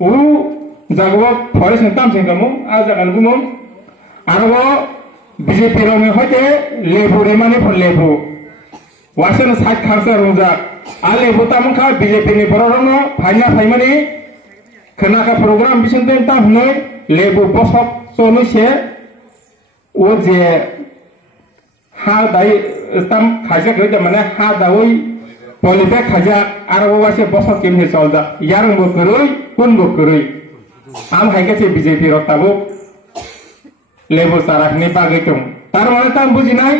उ जागो फरेस्ट ताम सिंगमु आ जागन गुमु आरो बीजेपी रंग होते लेबु रेमानि फर लेबु वासन सात खारसा रंजा आ लेबु तामखा बीजेपी नि बररंग फाइना फाइमानि खोनाका प्रोग्राम बिसोंदे ताम हनै लेबु बसक सनुसे ओ जे हा दाइ ताम खाजा गय माने हा दावै पलिबे खाजा आरो वासे बसक केमनि चलदा यारंग बकरै कुन बकरै आम हाइकासे बीजेपी रताबो लेबु साराखनि बागै दं तार माने ताम बुजिनाय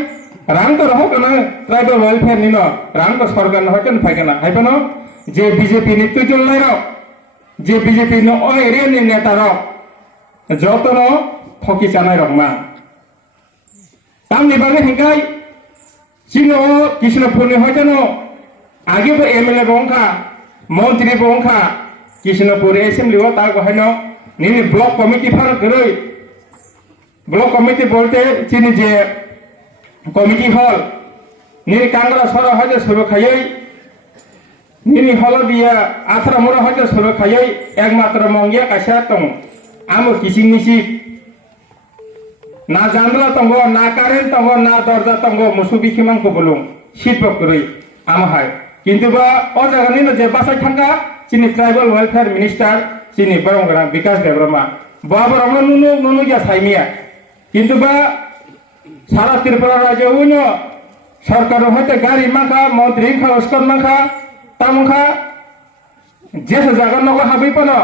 रां तो रहो कना ट्राइबल वेलफेयर नि न रां तो सरकार न हटन फाइकना हाइपनो जे बीजेपी नि तुजुल लाइ र जे बीजेपी न ओ एरिया नि नेता र जतनो फकी जानाय रंमा ताम नि बागै हिंगाय सिनो कृष्णपुर नि हटनो आगे बो एमएलए बंखा मंत्री बंखा कृष्णपुर एसेंबली व ता गहायनो नि ब्लॉक कमिटी फार गरै ब्लॉक कमिटी बोलते चिनी जे कमिटी हल नि कांगड़ा सर हजे सुरु खायै नि हल दिया आथरा मुरा हजे सुरु खायै एकमात्र मंगिया कासा दं आमो किसिं निसि ना जानला तंगो ना कारेन्ट तंगो ना दरजा तंगो मुसु बिखिमां को बुलुं सिट बकरै आमहाय किन्तु बा ओ जागानि न जे बासाय थांगा चिनी ट्राइबल वेलफेयर मिनिस्टर चिनी बरंगरा विकास देब्रमा बाबरंग नुनु या साइमिया किन्तु बा सारा त्रिपुरा राज्य उनो सरकार होते गाड़ी माखा मंत्री खा अस्कर माखा तामखा जेस जागा नगो हाबै पनो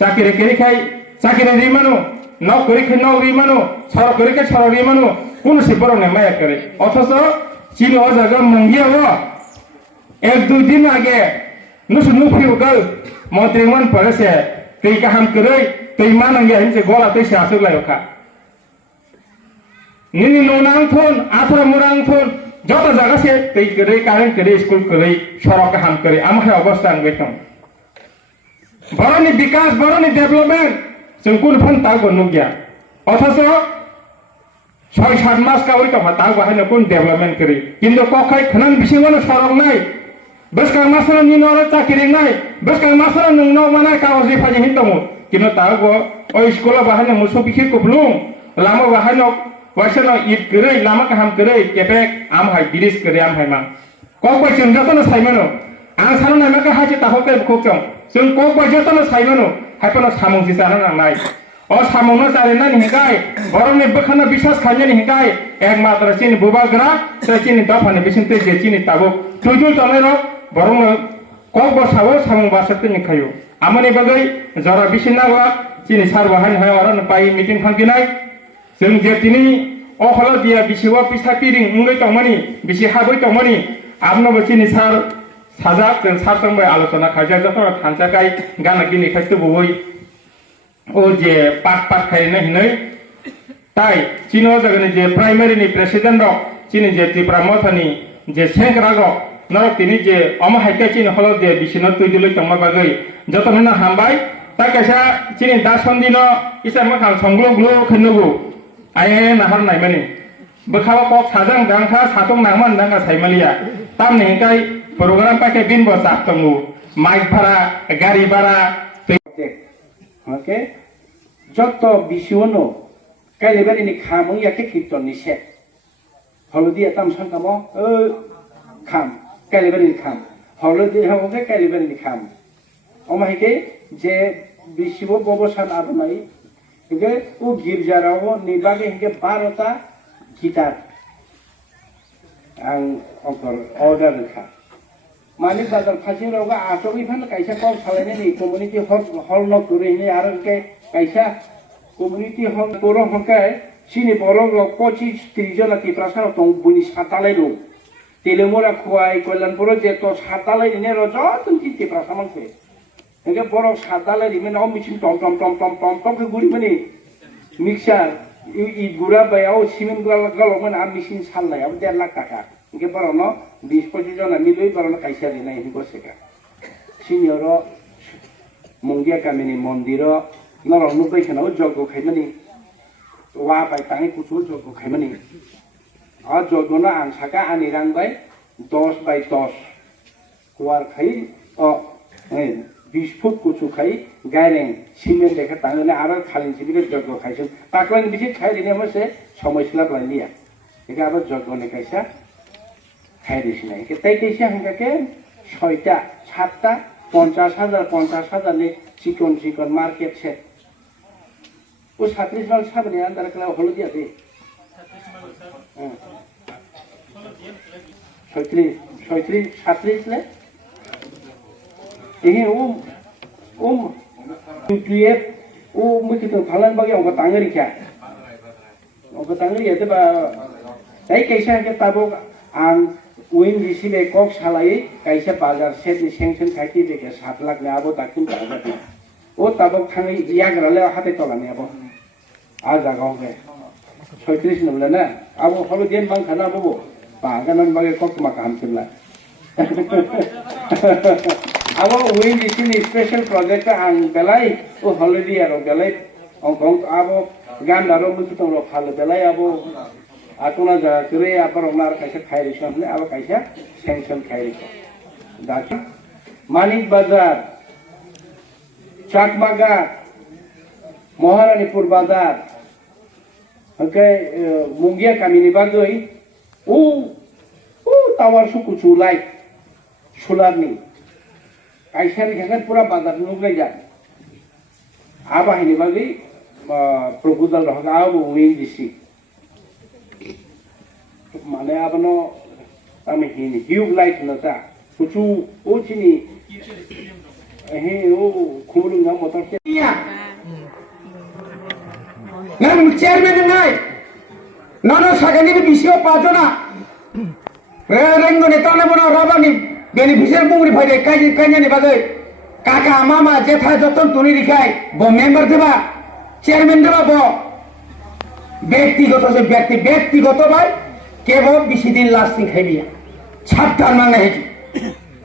चाकरी केरि खाय चाकरी रिमानु नौकरी खे नौकरी मानु सरकारी के सरकारी मानु कुन से बरने माया करे अथच चिनो ओ जागा मंगिया हो एक दो दिन आगे नुसु नुफिउगल मंत्री मन परेसे तै गाहाम करे तै मानंगिया हिंसे गला तै सासु लायखा निनि नोनां थोन आथरा मुरां थोन जत जागा से तै करे कारेन्ट करे स्कुल करे सड़क गाहाम करे आमखा अवस्था गैथम बरनि विकास बरनि डेभलपमेन्ट जों कुन फन तागो नुगिया अथच 6-7 मास कावरि तो हता बाहायनो कुन डेभलपमेन्ट करे किन्तु कखाय खनन बिसिङावनो सरंनाय बसकां मासरा निनर चाकरि नाय बसकां मासरा नोंनाव मानाय कागज रिफानि हिन्दमु किन्तु तागो ओ स्कुल बाहायनो मुसु बिखि कुबलुं लामा बाहायनो वासनो ईद करे लामा गाहाम करे केपेक आमहाय ब्रिज करे आमहाय मा कक बायजों जतनो साइमानो आं सारनाय माका हाजि ताहकै खोकजों जों कक बायजों साइमानो हायपनो सामंजि जानो नांनाय ओ सामंनो जारेना निगाय बरनि बखाना बिसास खान्या निगाय एकमात्र चिनि बुबाग्रा चिनि दफानि बिसिनते जे चिनि ताबो तुजुल तनायरो बरनो कक बसावो सामं बासते निखायो आमनि बागै जरा बिसिनागला चिनि सार बाहाय हाय अरन पाइ मिटिं फांगिनाय जों जे दिनै अखला दिया बिसिवा पिसा पिरिं उंगै तंमानि बिसि हाबै तंमानि आपनबो चिनि सार साजा जों सार संबाय आलोचना खाजा जत थानसाकाय गाना गिनि खायतो बवै ओ जे पाट खायना हिनै ताइ चिनो जगनि जे प्राइमारि नि प्रेसिडेंट रक चिनि जे त्रिपुरा मथानि जे सेंग्रा रक नरक तिनि जे अमा हायका चिनि हल जे बिसिनो तुइदुलै तंमा बागै जतनो हामबाय ता कायसा चिनि दासन्दिनो इसा मखां संग्लुग्लु खनोगु आये नाहार नायमानि बखावा कक साजों गांखा साथं नांमान दांगा साइमालिया तामनि हिकाय प्रोग्राम पाके बिन बसा तंगु माइक भाड़ा गाड़ी भाड़ा ओके जत बिसिवनो काइलेबारिनि खामो याके कीर्तननि से हलदिया ताम संकामो खाम काइलेबारिनि खाम हलदिया हमके काइलेबारिनि खाम अमाहिके जे बिसिवो गबसान आरनाय इगे उ गिर्जाराव निबागे हिके 12टा गिटार आं अंकर अर्डार खा माने बाजार फासिरावगा आटोगै फान कायसा कम सालायनाय नि कम्युनिटी हल न गुरैनि आरो के कायसा कम्युनिटी हल बर हकाय सिनि बर 25-30 जना तिप्रासार दं बुनि सातालाय दं तेलेमुरा खुवाय कल्याणपुर जे तो सातालाय ने रज तुमि तिप्रासामान फे एगे बर सातालाय रिमेन अ मिसिन टम टम टम टम टम टम के गुरि माने मिक्सार इ गुरा बायाव सिमेन्ट गलमन आ मिसिन सालनायाव 1.5 लाख टाका इनके बरनो 20-25 जना मिलै बरनो कायसा रिनाय हिको सेका सिनियर मंगिया गामिनि मन्दिर नरनु बैखनाव जग खायमानि वा बाय ताङै कुचु जग खायमानि आ जगनो आं साका आनि रांबाय 10/10 कुवार खाय 20 ফুট কুচু খাই গাইরেं সিমেন্ট দেখে তাंगने आरो खालिन सिबिरे जग्ग खाइसन ताकलानि बिसि खाइरिने मोसे समयस्लाब लाइलिया एका आरो जग्गने खाइसा खाइरिसिनाय के ताइ कैसा हंगाके 6टा 7टा 50,000 नि चिकन मार्केट से ओ 37 माल साबने आन्दार कला हलो दिया दे 36 ले ini tuyet mungkin tu falan bagi orang tangeri kya orang tangeri itu bah tapi kaisa ke tabuk ang win di sini kok salai kaisa bazar set di sanction kaki deke 7 lakh le abo takin bazar di oh tabuk tangeri dia kerana hati tolan ni abo aja kau ke 36 nomor na abo kalau dia bang kana abo bangkanan bagi kok makan cila abo win di sini special project ang belai o holiday aro belai ong abo gan aro mutu tong lo phal belai abo atuna ja kure apar onar kaisa khairi samne abo kaisa sanction khairi daki manik bazar chakbaga moharanipur bazar oke mungia kamini bagoi tawar suku culai sularni kaisar jangan pura bazar nuglai jan apa ini bagi proposal rohga abu wing disi mana apa no kami ini hiu light nata kucu sini kumulung nggak motor iya nang chairman ngai nono sagani ni bisio pajona rengo ne tane bono rabani beneficiary mungri phai kanya ni bagai kaka mama jetha joton tuni rikai bo member deba chairman deba bo ব্যক্তিগত ভাই কেবল 20 দিন lasting খাইবিয়া ছাপটার মানে hazy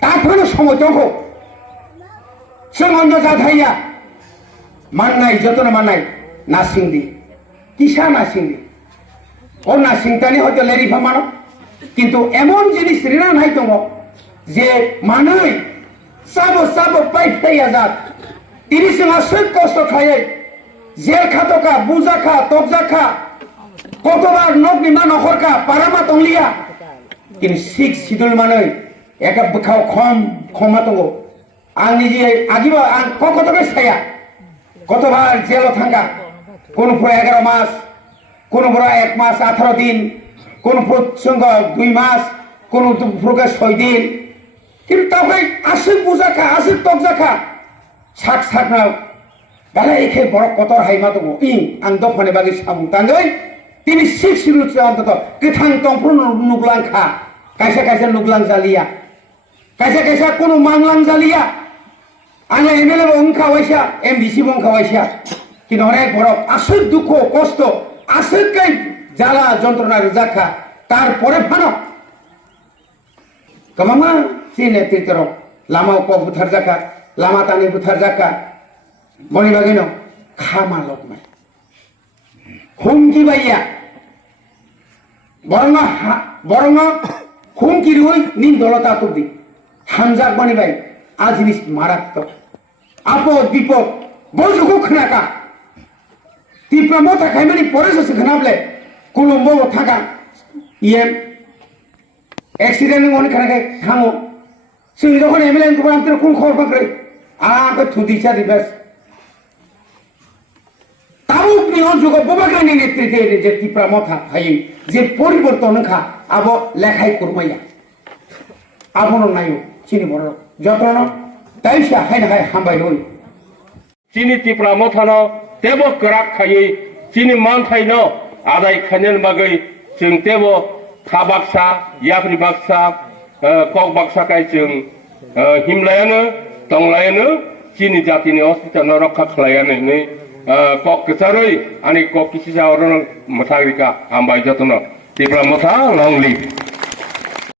তারপরে সময় তখন সমন্ধ যা Thaiya মাননাই যতন মাননাই nursing দি কিসা nursing দি ও নার্সিংটানি হয়তো লেরিফা মানো কিন্তু এমন জিনিস রিনা নাই তো যে মানুষ সাবো পাইতাইয়া যাত 30 মাস কষ্ট খাইয়ে জেল খাতকা বুজা খা তকজা খা কতবার নগ্নিমা নখরকা পারামা তংলিয়া কিন্তু শিখ সিদুল মানুষ একা খাও ক্ষমা তো আং নিজে আগিবা আং কতকে ছায়া কতবার জেল থাকা কোন 11 মাস কোন 1 মাস 18 দিন কোন সঙ্গ 2 মাস কোন প্রকাশ 6 দিন কিন্তু তাই আসি বুঝা খা আসি তকজা খা ছাক না গালে এখে বড় কতর হাইমা দङ আং দফানে বাগি সামু তাঙ্গै তিনি শিখ সিলুচে অন্তত কৃথাং তংফ্রু নুগলাং খা কাইসা নুগলাং জালিয়া কাইসা কোনো মাংলাং জালিয়া আঙে এমএলএ বংখা ওয়াইসা এমডিসি বংখা ওয়াইসা কিন্তু অনেক বড় আসল দুঃখ কষ্ট আসলকাই জ্বালা যন্ত্রণা রেজাখা তারপরে ফানো কমামা সে নেতৃত্ব লামা উপ বুথার জাখা লামা তানি বুথার জাখা বনি বাগিনো খামা লকমাই হুমকি বাইয়া বরং হুমকি রুই নিন দলতা তুদি হামজাক বনি বাই আজরিস মারাত্মক আপদ বিপদ বজুকু খনাকা তিপ্রা মথা খাইমানি পরে সে খনাবলে কুলুম্বো থাকা ইয়েম অ্যাক্সিডেন্ট মনে খানাকে থামো সিং যখন এমএলএ কো আমতে কোন খবর পাকরে আকে থুদিছা দিবাস তাবুক নিয়ন যুগ ববাগানি নেতৃত্বে যে তিপ্রা মথা হাই যে পরিবর্তন খা আব লেখাই করমাইয়া আবন নাইও চিনি বড় যতন তাইসা হাই হামবাই হই চিনি তিপ্রা মথানো তেব করাক খাই চিনি মান খাইনো আদাই খাইনেন বাগै जों तेब खा बाक्सा याफनि बाक्सा कक बाक्सा काय जों हिमलायानो तंलायानो चिनि जातिनि हस्पिटाल रक्षा खालायानो नै कक गसारै अनि कक किसि जावरन मथारिका हामबाय जतन तिप्रा मथा लंलि